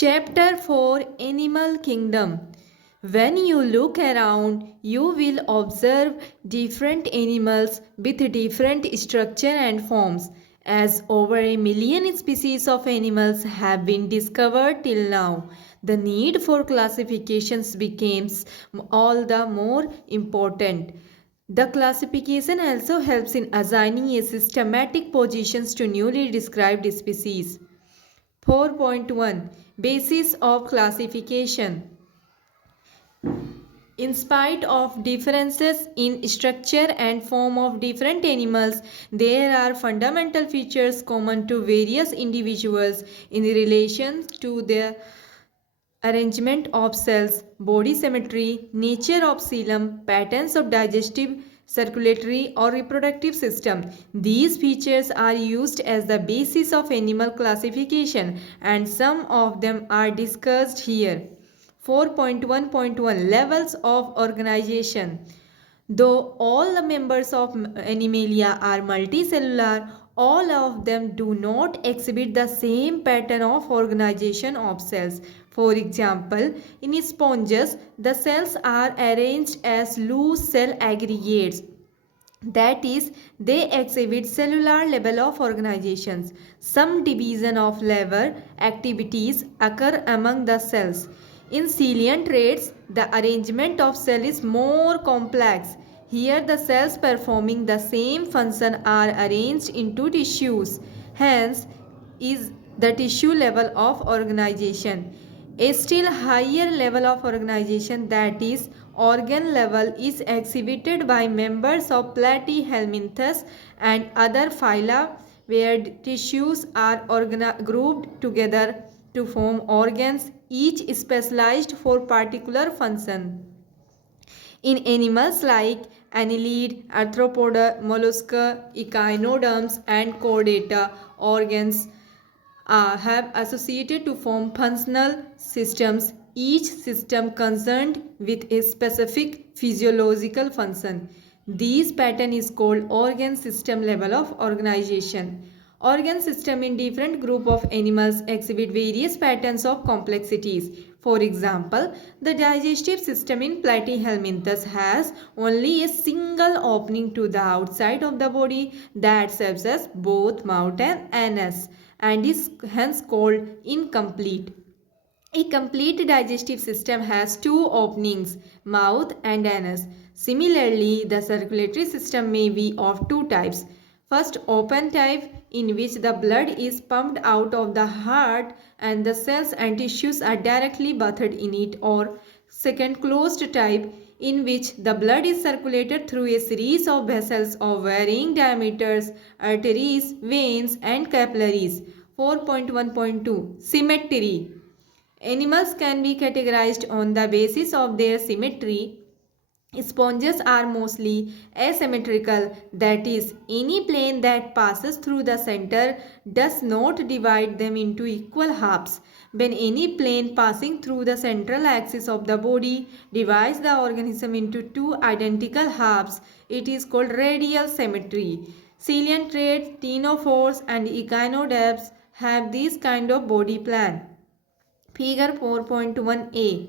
Chapter 4 Animal Kingdom. When you look around, you will observe different animals with different structure and forms. As over a million species of animals have been discovered till now, the need for classifications becomes all the more important. The classification also helps in assigning a systematic positions to newly described species. 4.1 Basis of classification. In spite of differences in structure and form of different animals, there are fundamental features common to various individuals in relation to their arrangement of cells, body symmetry, nature of coelom, patterns of digestive, circulatory or reproductive system. These features are used as the basis of animal classification and some of them are discussed here. 4.1.1 Levels of organization. Though all the members of Animalia are multicellular, all of them do not exhibit the same pattern of organization of cells. For example, in sponges, the cells are arranged as loose cell aggregates. That is, they exhibit cellular level of organizations. Some division of level activities occur among the cells. In salient traits, the arrangement of cell is more complex. Here the cells performing the same function are arranged into tissues. Hence, is the tissue level of organization. A still higher level of organization, that is organ level, is exhibited by members of Platyhelminthes and other phyla where tissues are grouped together to form organs, each specialized for particular function. In animals like annelid, arthropoda, mollusca, echinoderms and chordata, organs have associated to form functional systems, each system concerned with a specific physiological function. This pattern is called organ system level of organization. Organ system in different group of animals exhibit various patterns of complexities. For example, the digestive system in Platyhelminthes has only a single opening to the outside of the body that serves as both mouth and anus and is hence called incomplete. A complete digestive system has two openings, mouth and anus. Similarly, the circulatory system may be of two types. First, open type, in which the blood is pumped out of the heart and the cells and tissues are directly bathed in it, or second, closed type, in which the blood is circulated through a series of vessels of varying diameters, arteries, veins and capillaries. 4.1.2 Symmetry. Animals can be categorized on the basis of their symmetry. Sponges are mostly asymmetrical, that is, any plane that passes through the center does not divide them into equal halves. When any plane passing through the central axis of the body divides the organism into two identical halves, it is called radial symmetry. Salient traits, ctenophores and echinoderms have this kind of body plan. Figure 4.1a.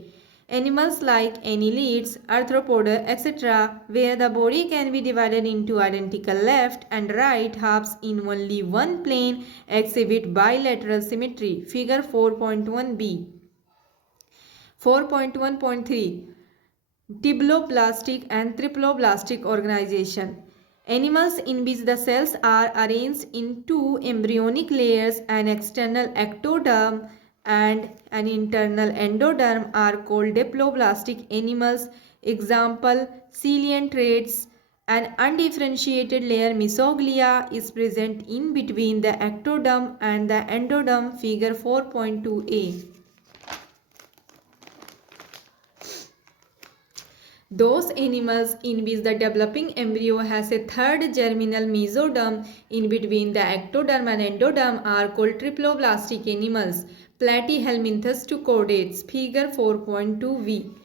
Animals like annelids, arthropoda, etc., where the body can be divided into identical left and right halves in only one plane, exhibit bilateral symmetry. Figure 4.1b. 4.1.3 Diploblastic and triploblastic organization. Animals in which the cells are arranged in two embryonic layers, an external ectoderm and an internal endoderm, are called diploblastic animals. Example, salient traits. An undifferentiated layer mesoglea is present in between the ectoderm and the endoderm. Figure 4.2a. Those animals in which the developing embryo has a third germinal mesoderm in between the ectoderm and endoderm are called triploblastic animals. Platyhelminthes to chordates. Figure 4.2v.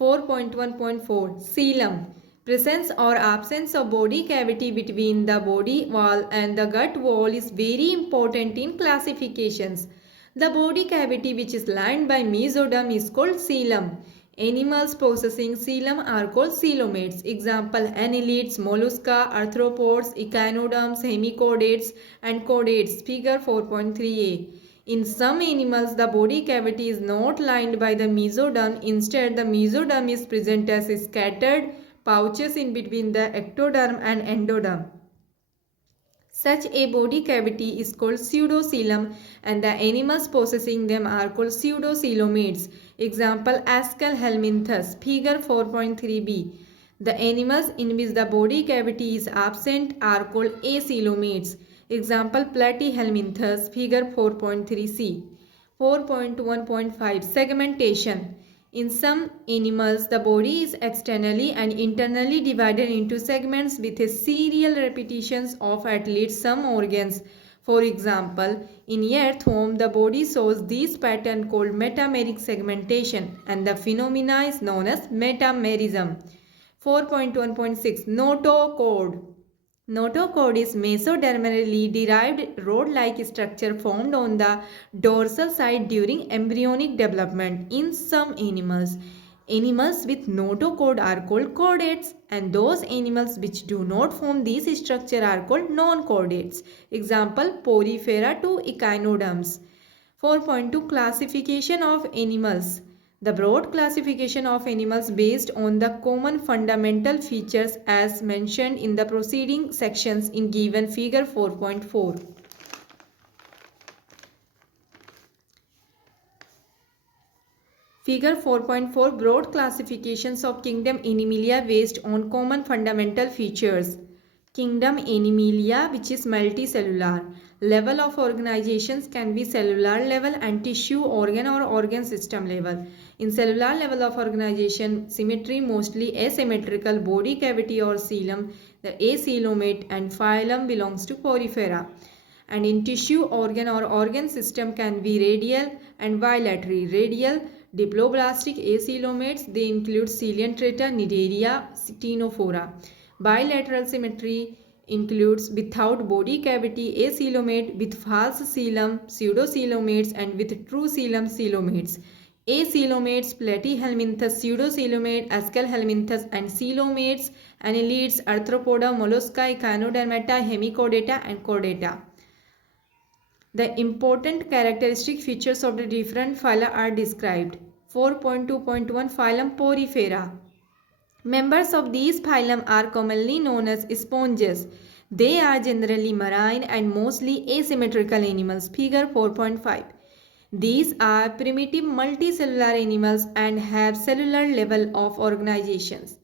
4.1.4 Coelom. Presence or absence of body cavity between the body wall and the gut wall is very important in classifications. The body cavity which is lined by mesoderm is called coelom. Animals possessing coelom are called coelomates. Example: annelids, mollusca, arthropods, echinoderms, hemichordates and chordates. Figure 4.3a. In some animals, the body cavity is not lined by the mesoderm. Instead, the mesoderm is present as scattered pouches in between the ectoderm and endoderm. Such a body cavity is called pseudocoelom and the animals possessing them are called pseudocoelomates. Example: Askell helminthus. Figure 4.3b. The animals in which the body cavity is absent are called acoelomates. Example: Platyhelminthes. Figure 4.3c. 4.1.5 Segmentation. In some animals, the body is externally and internally divided into segments with a serial repetitions of at least some organs. For example, in earthworm, the body shows this pattern called metameric segmentation and the phenomena is known as metamerism. 4.1.6 Notochord. Notochord is mesodermally derived rod-like structure formed on the dorsal side during embryonic development in some animals. Animals with notochord are called chordates and those animals which do not form this structure are called non-chordates. Example: Porifera to echinoderms. 4.2 Classification of animals. The broad classification of animals based on the common fundamental features as mentioned in the preceding sections in given figure 4.4. Figure 4.4 Broad classifications of kingdom Animalia based on common fundamental features. Kingdom Animalia, which is multicellular. Level of organizations can be cellular level and tissue, organ or organ system level. In cellular level of organization, symmetry mostly asymmetrical, body cavity or coelom, the acoelomate and phylum belongs to Porifera. And in tissue, organ or organ system can be radial and bilateral. Radial diploblastic acoelomates, they include Coelenterata, Cnidaria, Ctenophora. Bilateral symmetry includes without body cavity acoelomate, with false coelom, pseudocoelomates and with true coelom coelomates. Acoelomates, Platyhelminthes, pseudocoelomate, Askell helminthus and coelomates, annelids, arthropoda, mollusca, echinodermata, hemichordata and chordata. The important characteristic features of the different phyla are described. 4.2.1 Phylum Porifera. Members of these phylum are commonly known as sponges. They are generally marine and mostly asymmetrical animals. Figure 4.5. These are primitive multicellular animals and have cellular level of organizations.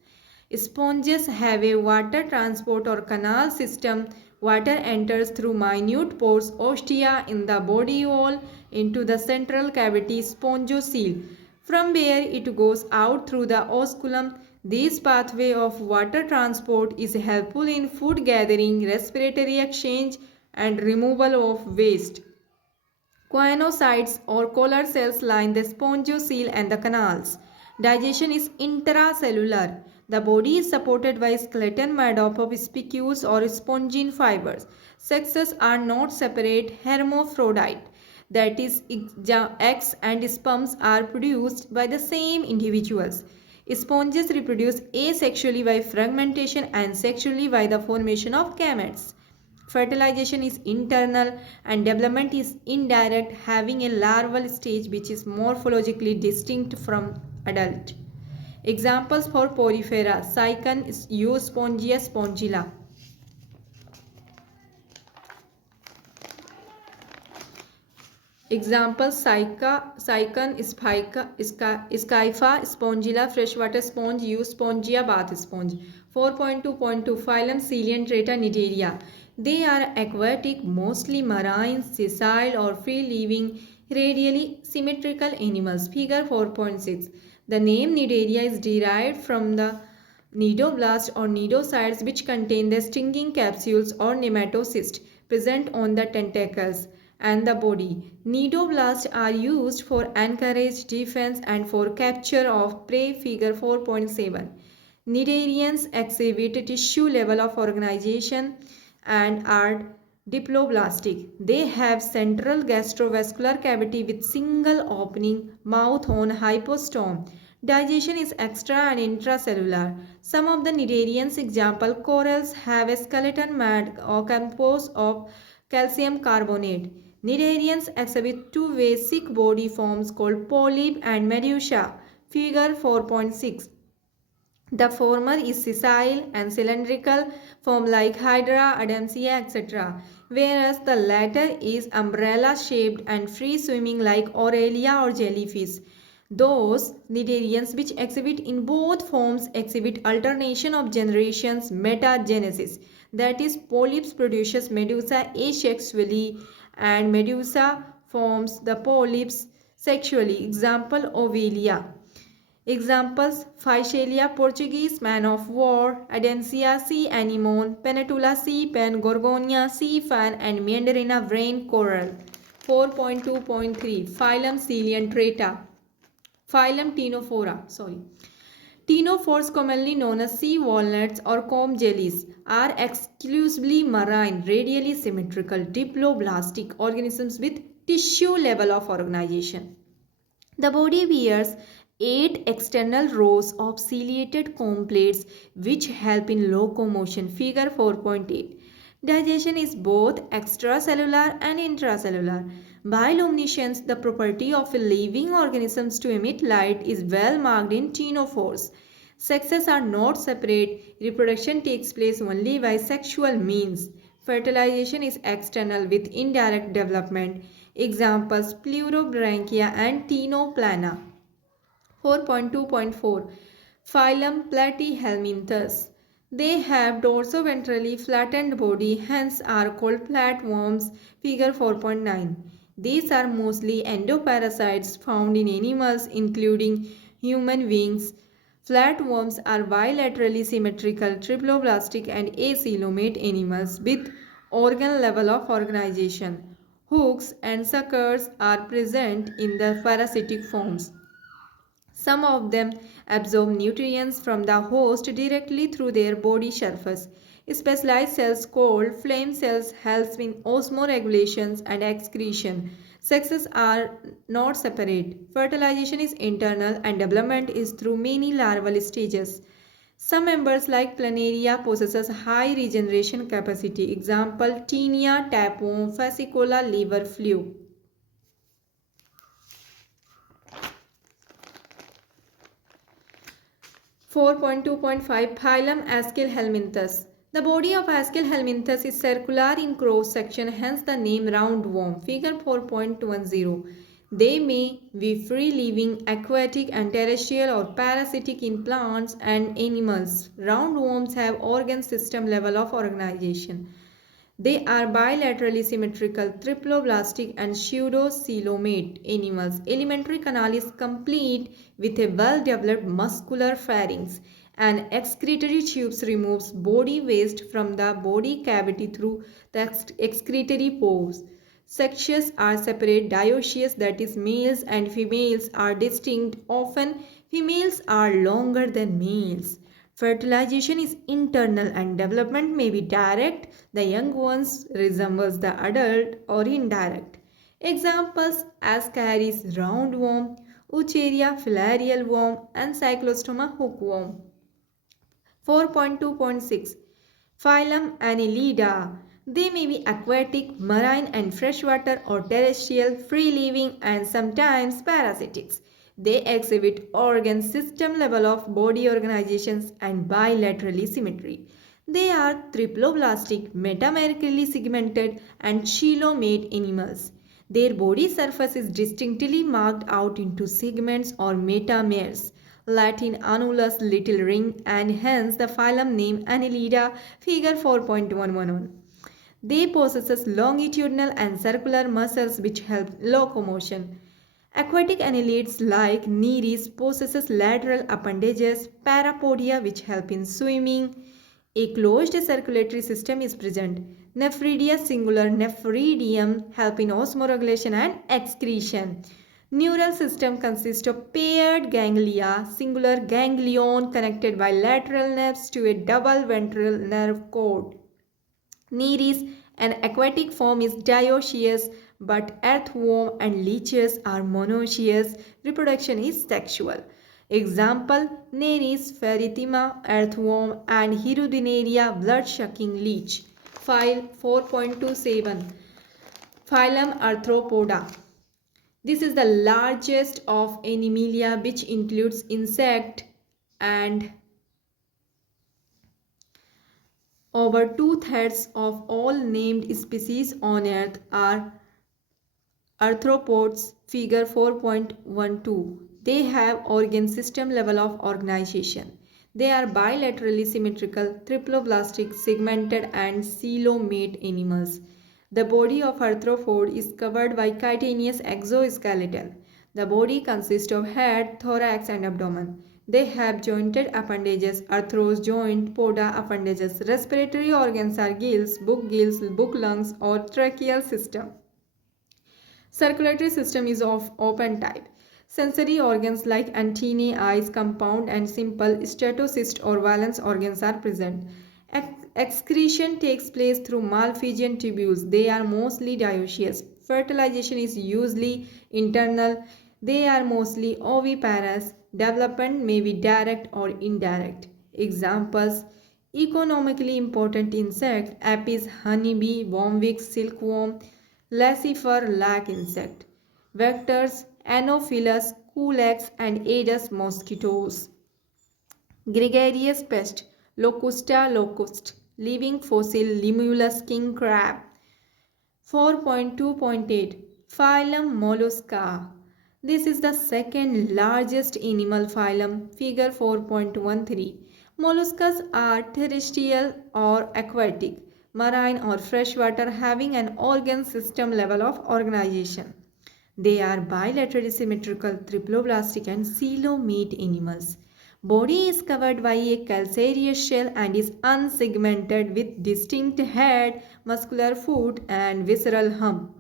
Sponges have a water transport or canal system. Water enters through minute pores, ostia, in the body wall into the central cavity spongocoel, from where it goes out through the osculum. This pathway of water transport is helpful in food gathering, respiratory exchange, and removal of waste. Choanocytes or collar cells line the spongocoel and the canals. Digestion is intracellular. The body is supported by skeleton made up of spicules or spongin fibers. Sexes are not separate, hermaphrodite. That is, eggs and sperms are produced by the same individuals. Sponges reproduce asexually by fragmentation and sexually by the formation of gametes. Fertilization is internal and development is indirect, having a larval stage which is morphologically distinct from adult. Examples for Porifera: Cycon, Euspongia, Spongilla. Examples: Cycon, Scypha, Spongilla, freshwater sponge, Euspongia, bath sponge. 4.2.2 Phylum Coelenterata, Cnidaria. They are aquatic, mostly marine, sessile or free-living, radially symmetrical animals. Figure 4.6. The name Cnidaria is derived from the cnidoblast or cnidocytes which contain the stinging capsules or nematocysts present on the tentacles and the body. Cnidoblasts are used for anchorage, defense and for capture of prey. Figure 4.7. Cnidarians exhibit tissue level of organization and are Diploblastic. They have central gastrovascular cavity with single opening mouth on hypostome. Digestion is extra and intracellular. Some of the cnidarians example corals have a skeleton made or composed of calcium carbonate. Cnidarians exhibit two basic body forms called polyp and medusa. Figure 4.6. The former is sessile and cylindrical, form like Hydra, Adamsia, etc., whereas the latter is umbrella-shaped and free-swimming like Aurelia or jellyfish. Those cnidarians which exhibit in both forms exhibit alternation of generations metagenesis. That is, polyps produces medusa asexually and medusa forms the polyps sexually. Example, Ovelia. Examples: Physalia Portuguese, man of war; Adencia sea anemone; Penatula sea pen; Gorgonia sea fan; and Meandrina brain coral. 4.2.3 Phylum Coelenterata. Phylum Ctenophora. Ctenophores, commonly known as sea walnuts or comb jellies, are exclusively marine, radially symmetrical, diploblastic organisms with tissue level of organization. The body bears 8 external rows of ciliated comb plates which help in locomotion. Figure 4.8. Digestion is both extracellular and intracellular. Bioluminescence, the property of living organisms to emit light, is well marked in ctenophores. Sexes are not separate. Reproduction takes place only by sexual means. Fertilization is external with indirect development. Examples: Pleurobranchia and Ctenoplana. 4.2.4 Phylum Platyhelminthes. They have dorsoventrally flattened body, hence are called flatworms. Figure 4.9. These are mostly endoparasites found in animals including human beings. Flatworms are bilaterally symmetrical, triploblastic and acoelomate animals with organ level of organization. Hooks and suckers are present in the parasitic forms. Some of them absorb nutrients from the host directly through their body surface. Specialized cells called flame cells help in osmoregulation and excretion. Sexes are not separate. Fertilization is internal and development is through many larval stages. Some members like planaria possesses high regeneration capacity. Example: Taenia, tapeworm, fascicola, liver flu. 4.2.5 Phylum Aschelhelminthes. The body of Aschelhelminthes is circular in cross section, hence the name roundworm. Figure 4.10. They may be free living, aquatic and terrestrial, or parasitic in plants and animals. Roundworms have organ system level of organization. They are bilaterally symmetrical, triploblastic and pseudocoelomate animals. Alimentary canal is complete with a well-developed muscular pharynx. And excretory tubes removes body waste from the body cavity through the excretory pores. Sexes are separate, dioecious, that is, males and females are distinct. Often, females are longer than males. Fertilization is internal and development may be direct. The young ones resembles the adult or indirect. Examples: Ascaris roundworm, Eucheria filarial worm, and Cyclostoma hookworm. 4.2.6 Phylum Annelida. They may be aquatic, marine and freshwater, or terrestrial, free-living and sometimes parasitic. They exhibit organ system level of body organizations and bilaterally symmetry. They are triploblastic, metamerically segmented and coelomate animals. Their body surface is distinctly marked out into segments or metameres. Latin annulus, little ring, and hence the phylum name Annelida. Figure 4.111. They possess longitudinal and circular muscles which help locomotion. Aquatic annelids like Nereis possesses lateral appendages, parapodia, which help in swimming. A closed circulatory system is present. Nephridia singular, nephridium help in osmoregulation and excretion. Neural system consists of paired ganglia, singular ganglion connected by lateral nerves to a double ventral nerve cord. Nereis An aquatic form is dioecious, but earthworm and leeches are monoecious. Reproduction is sexual. Example: Nereis ferritima earthworm and Hirudinaria blood-sucking leech. File 4.27. Phylum Arthropoda. This is the largest of Animalia, which includes insect, and over two-thirds of all named species on Earth are arthropods. Figure 4.12. They have organ system level of organization. They are bilaterally symmetrical, triploblastic, segmented, and coelomate animals. The body of arthropod is covered by chitinous exoskeleton. The body consists of head, thorax, and abdomen. They have jointed appendages, arthros, joint, poda, appendages. Respiratory organs are gills, book lungs, or tracheal system. Circulatory system is of open type. Sensory organs like antennae, eyes, compound and simple statocyst or valence organs are present. Excretion takes place through Malpighian tubules. They are mostly dioecious. Fertilization is usually internal. They are mostly oviparous. Development may be direct or indirect. Examples: economically important insect: apis, honeybee, wormwix, silkworm, Lacifer lac insect. Vectors: Anopheles, Culex, and Aedes mosquitoes. Gregarious pest: Locusta locust. Living fossil: Limulus king crab. 4.2.8. Phylum Mollusca. This is the second largest animal phylum. Figure 4.13. Molluscas are terrestrial or aquatic, marine or freshwater, having an organ system level of organization. They are bilaterally symmetrical, triploblastic, and coelomate animals. Body is covered by a calcareous shell and is unsegmented with distinct head, muscular foot, and visceral hump.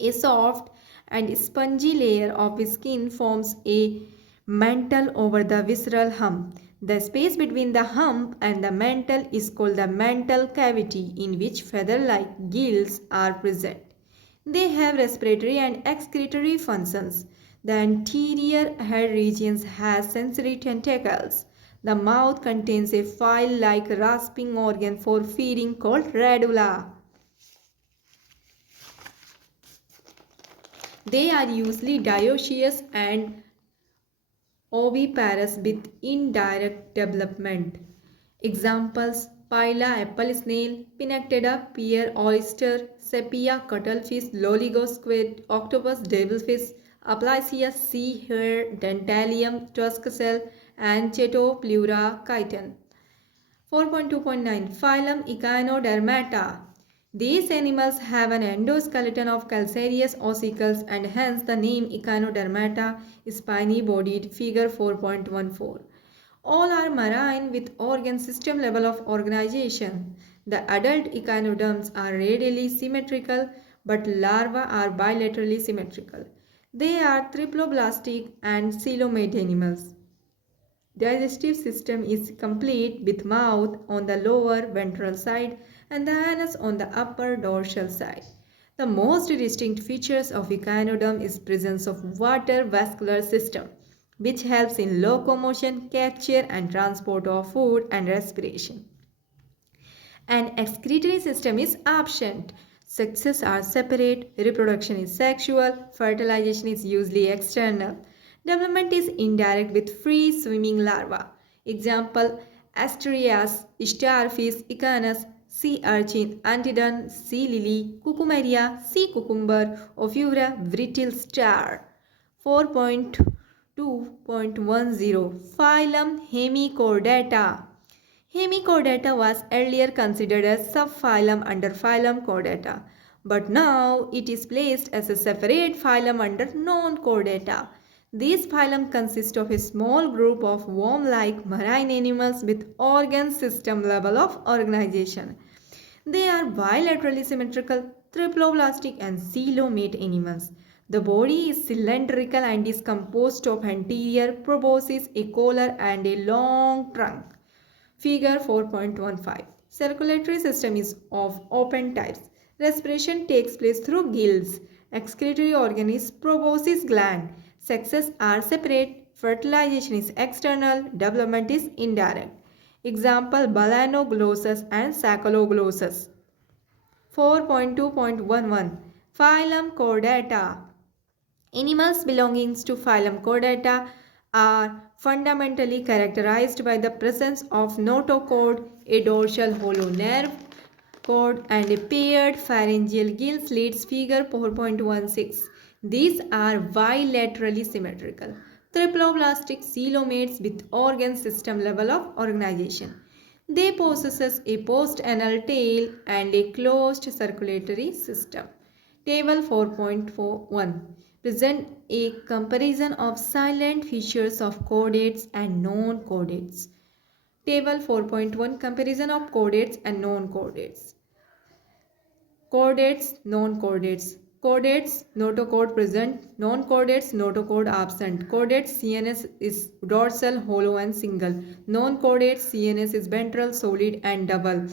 A soft and spongy layer of skin forms a mantle over the visceral hump. The space between the hump and the mantle is called the mantle cavity, in which feather-like gills are present. They have respiratory and excretory functions. The anterior head region has sensory tentacles. The mouth contains a file-like rasping organ for feeding called radula. They are usually dioecious and oviparous with indirect development. Examples: Pila apple snail, Pinactida pear oyster, Sepia cuttlefish, Loligo squid, octopus devilfish, Aplysia sea hare, Dentalium tuskshell, and Chetopleura chiton. 4.2.9. Phylum Echinodermata. These animals have an endoskeleton of calcareous ossicles and hence the name Echinodermata, spiny-bodied. Figure 4.14. All are marine with organ system level of organization. The adult echinoderms are radially symmetrical, but larvae are bilaterally symmetrical. They are triploblastic and coelomate animals. Digestive system is complete with mouth on the lower ventral side and the anus on the upper dorsal side. The most distinct features of echinoderm is presence of water vascular system, which helps in locomotion, capture and transport of food and respiration. An excretory system is absent. Sexes are separate, reproduction is sexual, fertilization is usually external. Development is indirect with free swimming larvae. Example: Asterias, starfish, echinus, sea urchin, antedon, sea lily, cucumeria, sea cucumber, ophura, brittle star. 4.2.10. Phylum Hemichordata. Hemichordata was earlier considered a subphylum under phylum Chordata, but now it is placed as a separate phylum under non-Chordata. This phylum consists of a small group of worm-like marine animals with organ system level of organization. They are bilaterally symmetrical, triploblastic and coelomate animals. The body is cylindrical and is composed of anterior proboscis, a collar and a long trunk. Figure 4.15. Circulatory system is of open types. Respiration takes place through gills. Excretory organ is proboscis gland. Sexes are separate. Fertilization is external. Development is indirect. Example balanoglossus and sacaloglossus. 4.2.11 Phylum Chordata. Animals belonging to phylum Chordata are fundamentally characterized by the presence of notochord, a dorsal hollow nerve cord, and a paired pharyngeal gill slits. Figure 4.16. These are bilaterally symmetrical, triploblastic coelomates with organ system level of organization. They possess a post-anal tail and a closed circulatory system. Table 4.41 present a comparison of silent features of chordates and non-chordates. Table 4.1 comparison of chordates and non-chordates. Chordates, non-chordates. Chordates, notochord present. Non-chordates, notochord absent. Chordates, CNS is dorsal, hollow and single. Non-chordates, CNS is ventral, solid and double.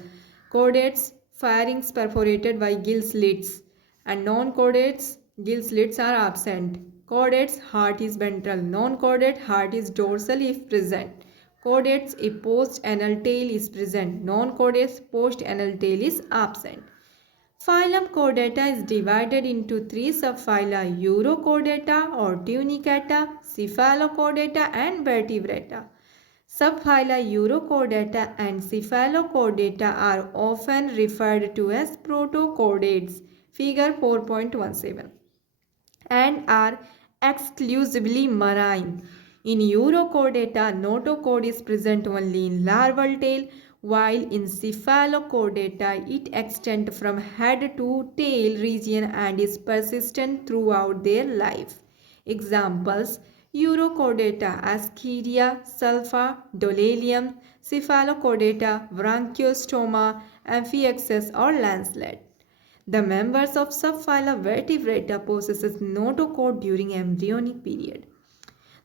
Chordates, pharynx perforated by gill slits. And non-chordates, gill slits are absent. Chordates, heart is ventral. Non-chordate, heart is dorsal if present. Chordates, a post-anal tail is present. Non-chordates, post-anal tail is absent. Phylum Chordata is divided into three subphyla: Urochordata or Tunicata, Cephalochordata and Vertebrata. Subphyla Urochordata and Cephalochordata are often referred to as protochordates, figure 4.17, and are exclusively marine. In Urochordata, notochord is present only in larval tail, while in Cephalochordata it extends from head to tail region and is persistent throughout their life. Examples: Urochordata, Ascidia, Sulfa, Dolalium; Cephalochordata, Branchiostoma, Amphioxus or Lancelet. The members of subphyla Vertebrata possesses notochord during embryonic period.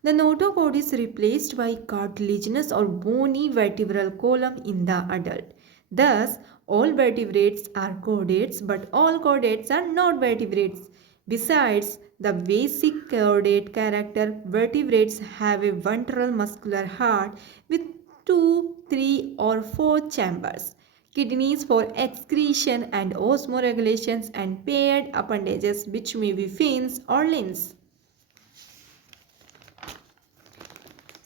The notochord is replaced by cartilaginous or bony vertebral column in the adult. Thus, all vertebrates are chordates, but all chordates are not vertebrates. Besides the basic chordate character, vertebrates have a ventral muscular heart with 2, 3 or 4 chambers, kidneys for excretion and osmoregulations, and paired appendages which may be fins or limbs.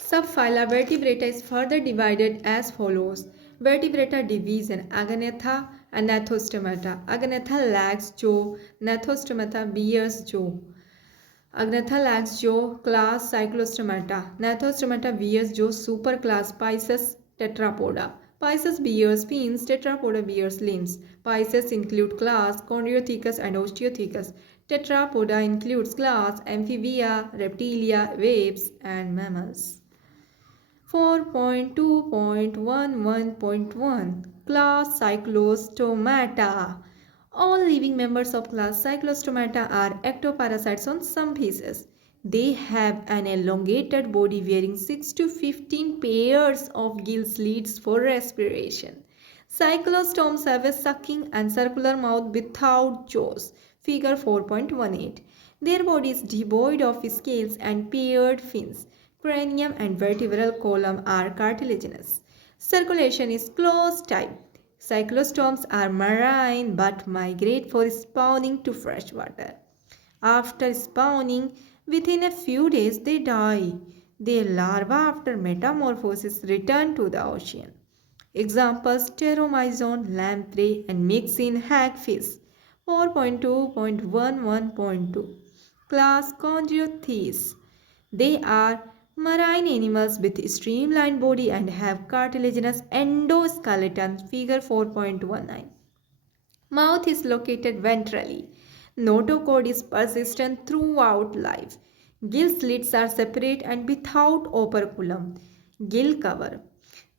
Subphyla Vertebrata is further divided as follows. Vertebrata division: Aganatha and Gnathostomata. Aganatha lacks jaw, Gnathostomata bears jaw. Agnatha lacks jaw, class Cyclostomata. Gnathostomata bears jaw, superclass Pisces tetrapoda. Pisces bears fins, tetrapoda bears limbs. Pisces include class Chondriothecus and Osteothecus. Tetrapoda includes class Amphibia, Reptilia, Apes and mammals. 4.2.11.1 Class Cyclostomata. All living members of class Cyclostomata are ectoparasites on some species. They have an elongated body wearing 6 to 15 pairs of gill slits for respiration. Cyclostomes have a sucking and circular mouth without jaws. Figure 4.18. Their body is devoid of scales and paired fins. Cranium and vertebral column are cartilaginous. Circulation is closed type. Cyclostomes are marine but migrate for spawning to fresh water. After spawning, within a few days they die. Their larvae after metamorphosis return to the ocean. Examples: pteromyzon, lamprey and mixin hagfish. 4.2.11.2 Class Chondriotheres. They are marine animals with streamlined body and have cartilaginous endoskeleton. Figure 4.19. Mouth is located ventrally. Notochord is persistent throughout life. Gill slits are separate and without operculum. Gill cover.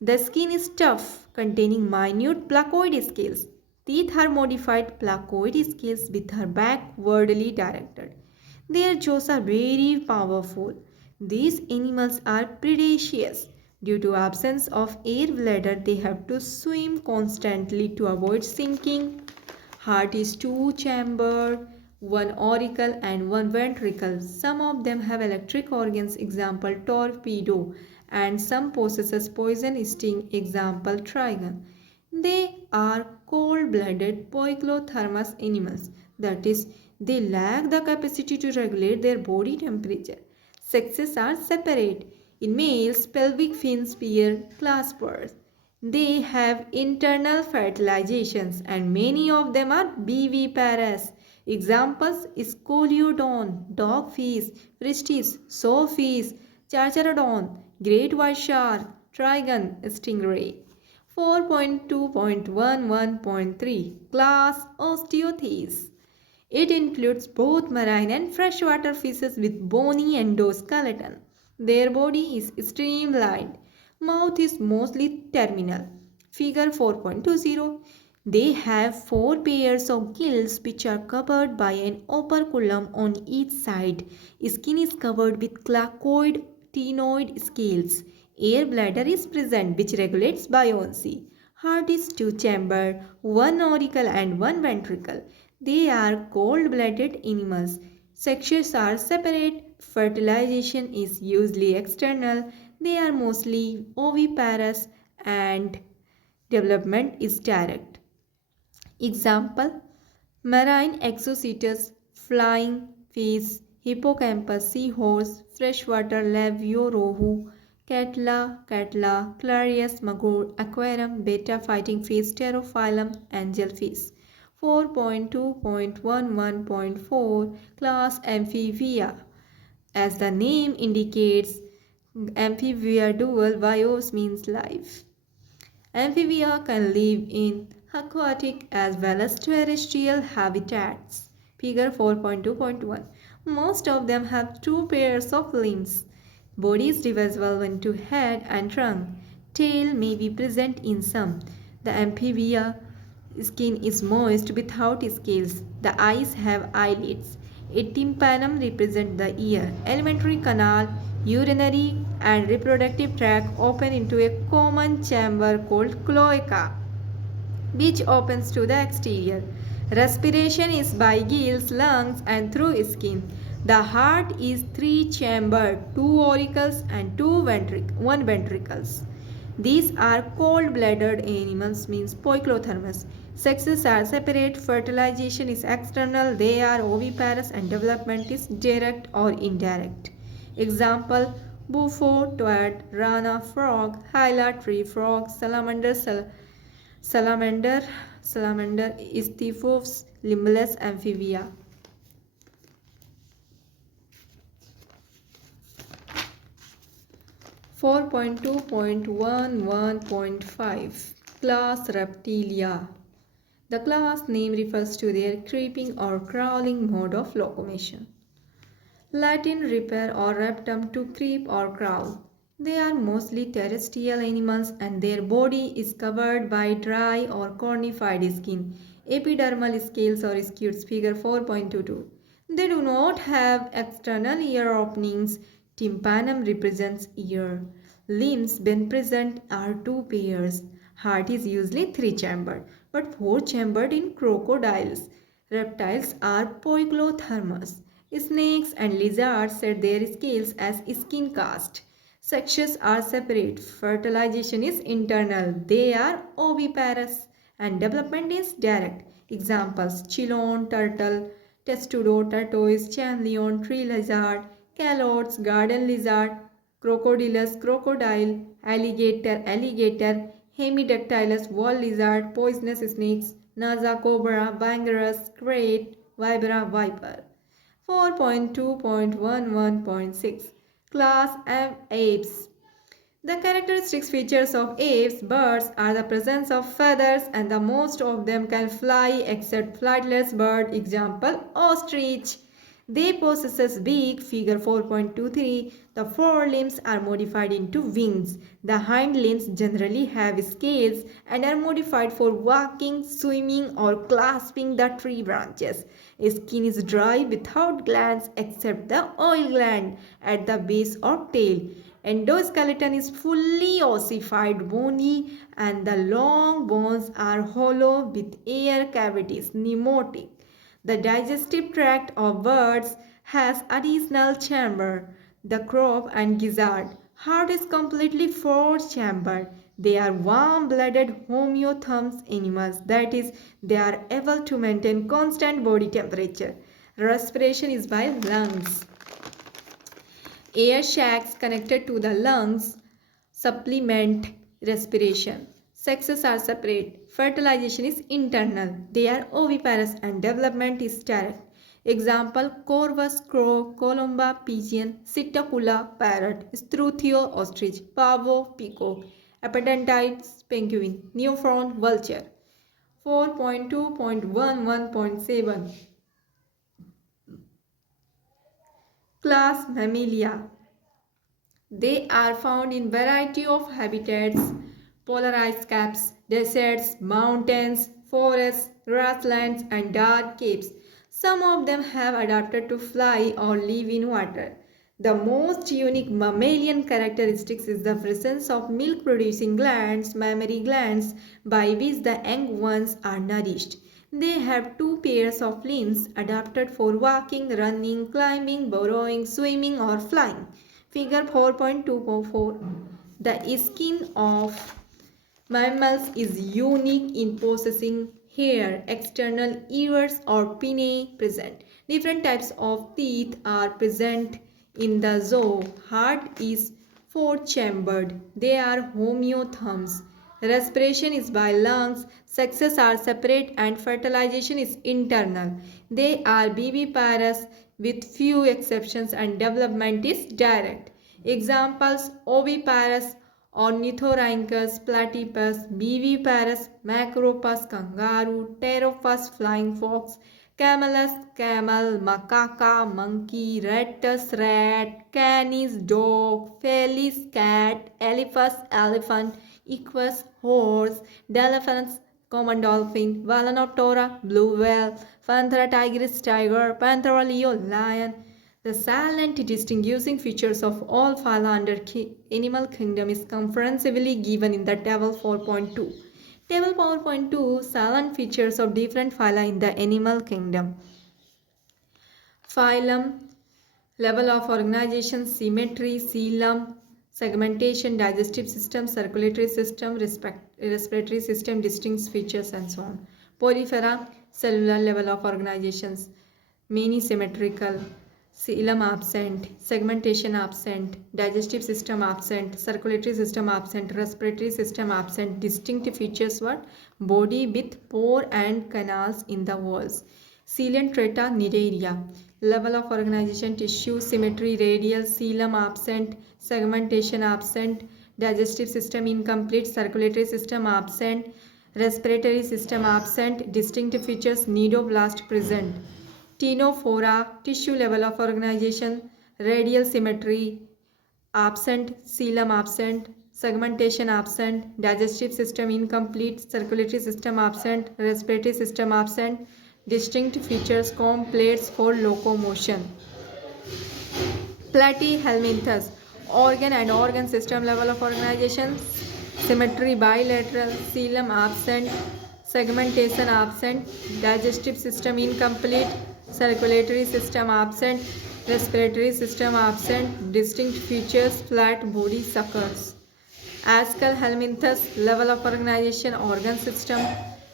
The skin is tough, containing minute placoid scales. Teeth are modified placoid scales which are backwardly directed. Their jaws are very powerful. These animals are predaceous. Due to absence of air bladder, they have to swim constantly to avoid sinking. Heart is two-chambered, one auricle and one ventricle. Some of them have electric organs, example torpedo, and some possesses poison sting, example trigon. They are cold-blooded poikilothermous animals. That is, they lack the capacity to regulate their body temperature. Sexes are separate. In males, pelvic fins bear claspers. They have internal fertilizations and many of them are viviparous. Examples: Scoliodon, dogfish, Pristis, sawfish, Charcharodon, great white shark, trigon, stingray. 4.2.11.3 Class Osteotheres. It includes both marine and freshwater fishes with bony endoskeleton. Their body is streamlined. Mouth is mostly terminal. Figure 4.20. They have four pairs of gills which are covered by an operculum on each side. Skin is covered with clacoid ctenoid scales. Air bladder is present which regulates buoyancy. Heart is two-chambered, one auricle and one ventricle. They are cold-blooded animals. Sexes are separate. Fertilization is usually external. They are mostly oviparous and development is direct. Example: marine exocetus, flying fish, hippocampus, seahorse, freshwater labiorohu, catla, clarius, magor, aquarium, betta fighting fish, pterophyllum, angelfish. 4.2.11.4 Class Amphibia. As the name indicates, amphibia dual bios means life. Amphibia can live in aquatic as well as terrestrial habitats. Figure 4.2.1. Most of them have two pairs of limbs. Body is divisible into head and trunk. Tail may be present in some. The amphibia skin is moist without scales. The eyes have eyelids. A tympanum represents the ear. Alimentary canal, urinary and reproductive tract open into a common chamber called cloaca, which opens to the exterior. Respiration is by gills, lungs and through skin. The heart is three-chambered, two auricles and one ventricles. These are cold-blooded animals, means poikilothermous. Sexes are separate, fertilization is external, they are oviparous and development is direct or indirect. Example: bufo, toad, rana, frog, hyla, tree frog, salamander, ichthyophos, limbless amphibia. 4.2.11.5 Class Reptilia. The class name refers to their creeping or crawling mode of locomotion. Latin repair or reptum, to creep or crawl. They are mostly terrestrial animals and their body is covered by dry or cornified skin, epidermal scales or scutes. Figure 4.22. They do not have external ear openings. Tympanum represents ear. Limbs when present are two pairs. Heart is usually three-chambered but four-chambered in crocodiles. Reptiles are poikilothermous. Snakes and lizards set their scales as skin cast. Sexes are separate. Fertilization is internal. They are oviparous and development is direct. Examples: chilon, turtle, testudo, tortoise, chameleon, tree lizard, calots, garden lizard, crocodilus, crocodile, alligator, hemidactylus, wall lizard, poisonous snakes, naza, cobra, vangarus, crate, vipera, viper. 4.2.11.6 Class Apes. The characteristic features of apes birds are the presence of feathers and the most of them can fly except flightless bird, example ostrich. They possess beak, figure 4.23. The forelimbs are modified into wings. The hind limbs generally have scales and are modified for walking, swimming or clasping the tree branches. Skin is dry without glands except the oil gland at the base or tail. Endoskeleton is fully ossified, bony, and the long bones are hollow with air cavities, pneumatic. The digestive tract of birds has additional chamber. The crop and gizzard. Heart is completely four-chambered. They are warm-blooded homeotherms animals, that is, they are able to maintain constant body temperature. Respiration is by lungs. Air sacs connected to the lungs supplement respiration. Sexes are separate. Fertilization is internal. They are oviparous and development is direct. Example: Corvus crow, Columba pigeon, Psittacula parrot, Struthio ostrich, Pavo peacock, Epidendrites penguin, Neophron vulture. 4.2.11.7 Class Mammalia. They are found in variety of habitats: polar ice caps, deserts, mountains, forests, grasslands, and dark caves. Some of them have adapted to fly or live in water. The most unique mammalian characteristics is the presence of milk-producing glands, mammary glands, by which the young ones are nourished. They have two pairs of limbs adapted for walking, running, climbing, burrowing, swimming, or flying. Figure 4.244. The skin of mammals is unique in possessing hair, external ears or pinnae present. Different types of teeth are present in the jaw. Heart is four-chambered. They are homeotherms. Respiration is by lungs. Sexes are separate and fertilization is internal. They are viviparous with few exceptions and development is direct. Examples: oviparous Ornithorhynchus platypus, viviparous Macropus kangaroo, Pteropus flying fox, Camelus camel, Macaca monkey, Rattus rat, Canis dog, Felis cat, Elephas elephant, Equus horse, Delphins common dolphin, Valanoptora blue whale, Panthera tigris tiger, Panthera leo lion. The silent distinguishing features of all phyla under animal kingdom is comprehensively given in the table 4.2. Table 4.2 silent features of different phyla in the animal kingdom. Phylum, level of organization, symmetry, coelom, segmentation, digestive system, circulatory system, respiratory system, distinct features, and so on. Porifera, cellular level of organizations, many symmetrical, coelom absent, segmentation absent, digestive system absent, circulatory system absent, respiratory system absent. Distinct features what? Body with pore and canals in the walls. Coelenterata nidaria. Level of organization, tissue, symmetry, radial, coelom absent, segmentation absent, digestive system incomplete, circulatory system absent, respiratory system absent. Distinct features: nidoblast present. Ctenophora, tissue level of organization, radial symmetry absent, coelom absent, segmentation absent, digestive system incomplete, circulatory system absent, respiratory system absent. Distinct features: comb plates for locomotion. Platyhelminthes, organ and organ system level of organization, symmetry bilateral, coelom absent, segmentation absent, digestive system incomplete, circulatory system absent, respiratory system absent. Distinct features: flat body suckers. Askal helminthes, level of organization, organ system,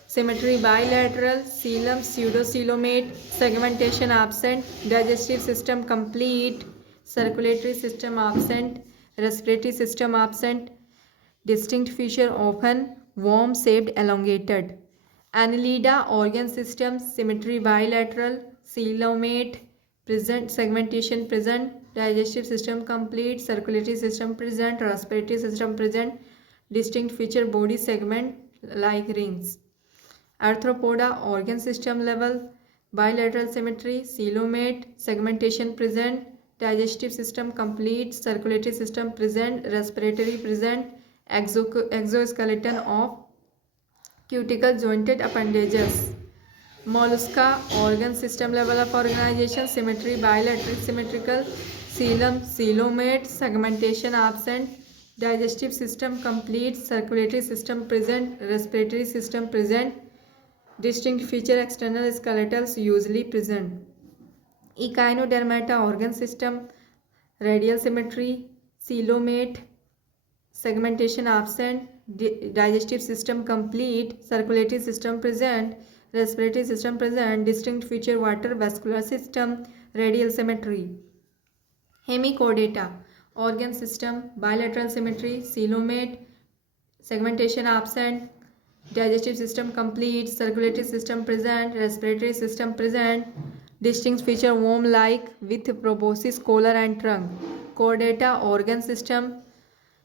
symmetry bilateral, coelom pseudocoelomate, segmentation absent, digestive system complete, circulatory system absent, respiratory system absent. Distinct feature: often worm shaped, elongated. Annelida, organ system, symmetry bilateral, coelomate present, segmentation present, digestive system complete, circulatory system present, respiratory system present. Distinct feature: body segment like rings. Arthropoda, organ system level, bilateral symmetry, coelomate, segmentation present, digestive system complete, circulatory system present, respiratory present. Exoskeleton of cuticle jointed appendages. Mollusca, organ system level of organization, symmetry bilateral symmetrical, Coelom, coelomate, segmentation absent, digestive system complete, circulatory system present, respiratory system present, distinct feature external skeletals usually present. Echinodermata organ system, radial symmetry, coelomate, segmentation absent, digestive system complete, circulatory system present, respiratory system present, distinct feature water vascular system, radial symmetry. Hemichordata, organ system, bilateral symmetry, coelomate, segmentation absent, digestive system complete, circulatory system present, respiratory system present, distinct feature worm-like with proboscis, collar and trunk. Chordata, organ system,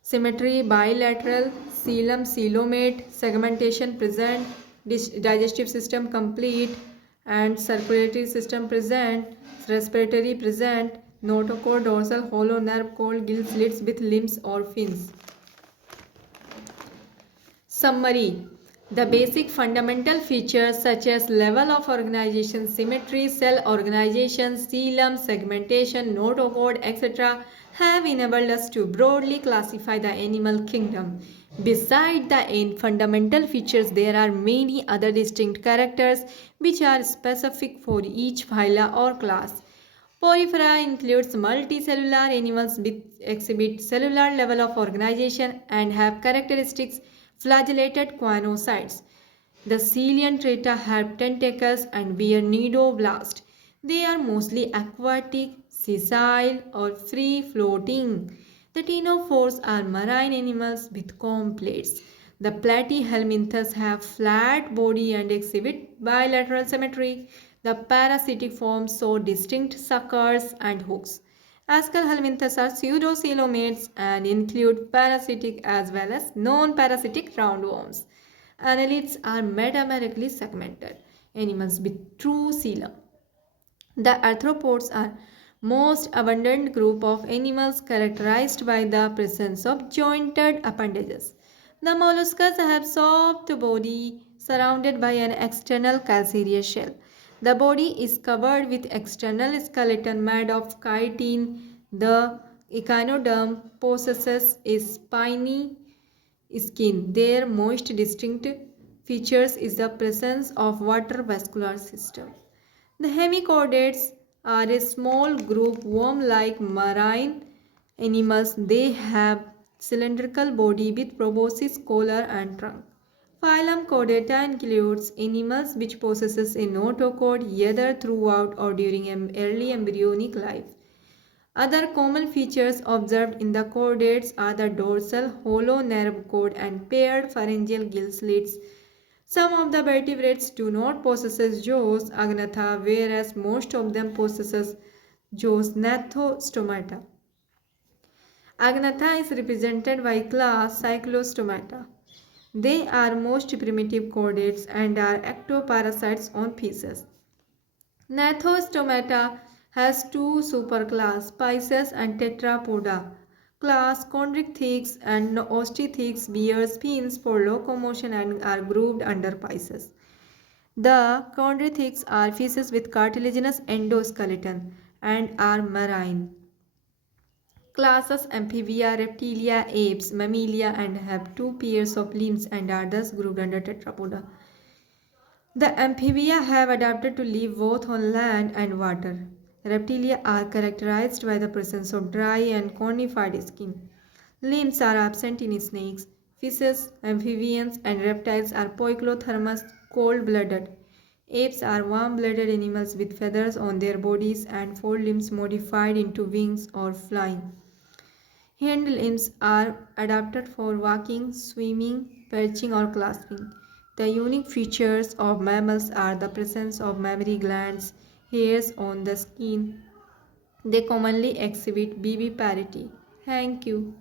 symmetry, bilateral, coelom, coelomate, segmentation present, digestive system complete and circulatory system present, respiratory present, notochord, dorsal, hollow nerve, cold gill slits with limbs or fins. Summary. The basic fundamental features such as level of organization, symmetry, cell organization, coelom, segmentation, notochord, etc. have enabled us to broadly classify the animal kingdom. Beside the fundamental features, there are many other distinct characters which are specific for each phyla or class. Porifera includes multicellular animals which exhibit cellular level of organization and have characteristics flagellated choanocytes. The Coelenthrata have tentacles and bear nidoblast. They are mostly aquatic, sessile or free floating. The ctenophores are marine animals with comb plates. The platyhelminthes have flat body and exhibit bilateral symmetry. The parasitic forms show distinct suckers and hooks. Ascalhelminthes are pseudocoelomates and include parasitic as well as non-parasitic roundworms. Annelids are metamerically segmented animals with true coelom. The arthropods are most abundant group of animals characterized by the presence of jointed appendages. The molluscs have soft body surrounded by an external calcareous shell. The body is covered with external skeleton made of chitin. The echinoderm possesses a spiny skin. Their most distinct features is the presence of water vascular system. The hemichordates are a small group worm-like marine animals. They have cylindrical body with proboscis, collar and trunk. Phylum Chordata includes animals which possesses a notochord either throughout or during early embryonic life. Other common features observed in the chordates are the dorsal hollow nerve cord and paired pharyngeal gill slits. Some of the vertebrates do not possess jaws, agnatha, whereas most of them possess jaws, gnathostomata. Agnatha is represented by class Cyclostomata. They are most primitive chordates and are ectoparasites on fishes. Gnathostomata has two superclass, Pisces and Tetrapoda. Class Chondrichthyes and Osteichthyes bear fins for locomotion and are grouped under Pisces. The Chondrichthyes are fishes with cartilaginous endoskeleton and are marine. Classes Amphibia, Reptilia, Apes, Mammalia and have two pairs of limbs and are thus grouped under Tetrapoda. The amphibia have adapted to live both on land and water. Reptilia are characterized by the presence of dry and conified skin. Limbs are absent in snakes. Fishes, amphibians, and reptiles are poikilothermous, cold-blooded. Apes are warm-blooded animals with feathers on their bodies and forelimbs modified into wings or flying. Hind limbs are adapted for walking, swimming, perching, or clasping. The unique features of mammals are the presence of mammary glands, hairs on the skin. They commonly exhibit viviparity. Thank you.